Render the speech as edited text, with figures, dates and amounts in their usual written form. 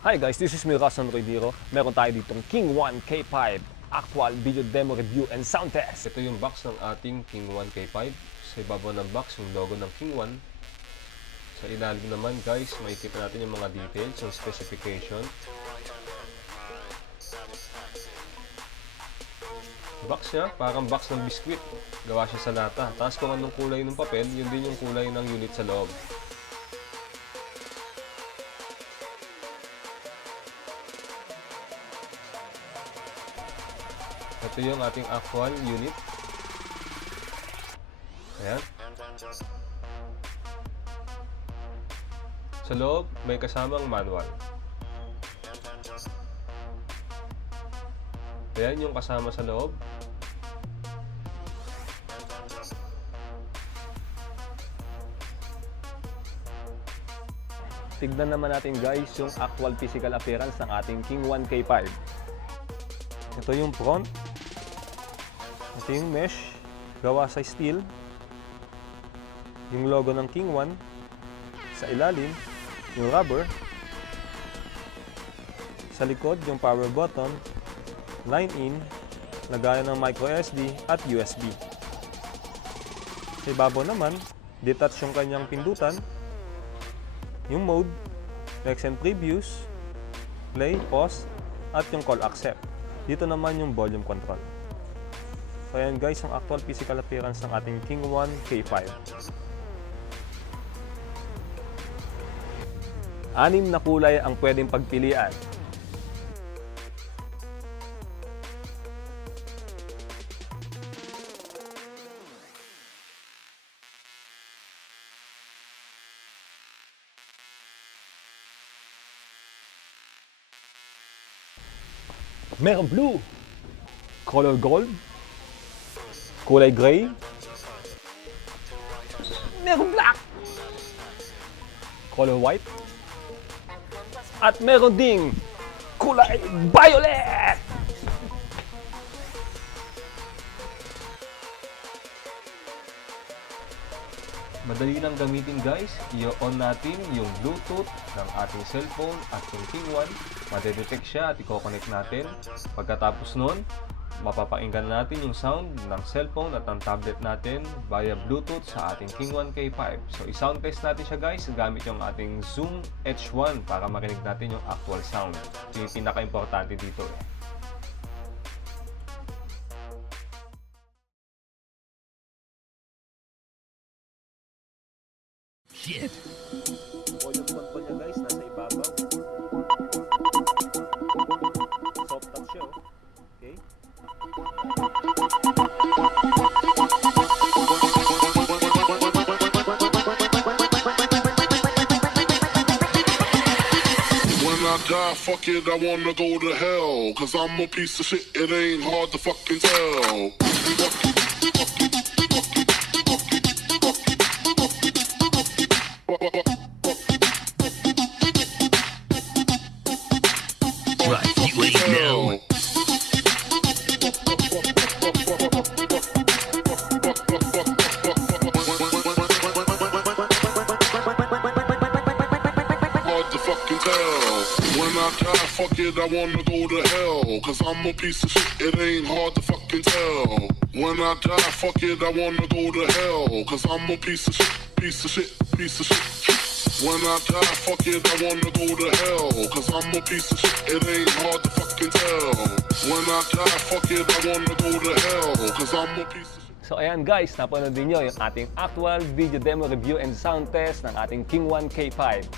Hi guys, this is me, DroidHero. Meron tayo ditong KingOne K5 actual video demo review and sound test. Ito yung box ng ating KingOne K5. Sa ibabaw ng box, yung logo ng KingOne. Sa ilalim naman guys, makikita natin yung mga details, yung specification. Box niya, parang box ng biskwit. Gawa siya sa lata. Tapos kung anong kulay ng papel, yun din yung kulay ng unit sa loob. Ito yung ating actual unit. Ayan. Sa loob, may kasamang manual. Ayan yung kasama sa loob. Tignan naman natin guys yung actual physical appearance ng ating KingOne K5. Ito yung front. Ito yung mesh, gawa sa steel. Yung logo ng KingOne. Sa ilalim, yung rubber. Sa likod, yung power button. Line in, lagayan ng micro SD at USB. Sa ibabaw naman, detach yung kanyang pindutan. Yung mode, Rex and Previews, Play, Pause, at yung Call Accept. Dito naman yung volume control. So ayan guys, ang actual physical appearance ng ating KingOne K5. 6 na kulay ang pwedeng pagpilian. Merong blue, color gold, kulay gray, merong black, color white, at meron ding kulay violet! Madali lang gamitin guys. I-on natin yung Bluetooth ng ating cellphone at yung KingOne. Madedetect siya at i-connect natin. Pagkatapos nun, mapapakinggan natin yung sound ng cellphone at ng tablet natin via Bluetooth sa ating KingOne K5. So i-sound test natin siya guys gamit yung ating Zoom H1 para marinig natin yung actual sound. Ito yung pinaka-importante dito eh. Shit! Volume control niya guys, nasa ibabaw. Soft touch siya, okay? When I die, fuck it, I wanna go to hell. Cause I'm a piece of shit, it ain't hard to fucking tell. Right, you ain't know. Hard to fucking tell. When I die, fuck it, I wanna go to hell. Cause I'm a piece of shit, it ain't hard to fucking tell. When I die, fuck it, I wanna go to hell. Cause I'm a piece of shit, piece of shit, piece of shit. When I die, fuck it, I wanna go to hell. Cause I'm a piece of shit, it ain't hard to fucking tell. When I die, fuck it, I wanna go to hell. Cause I'm a piece of shit. So ayan guys, napanood niyo yung ating actual video demo review and sound test ng ating KingOne K5.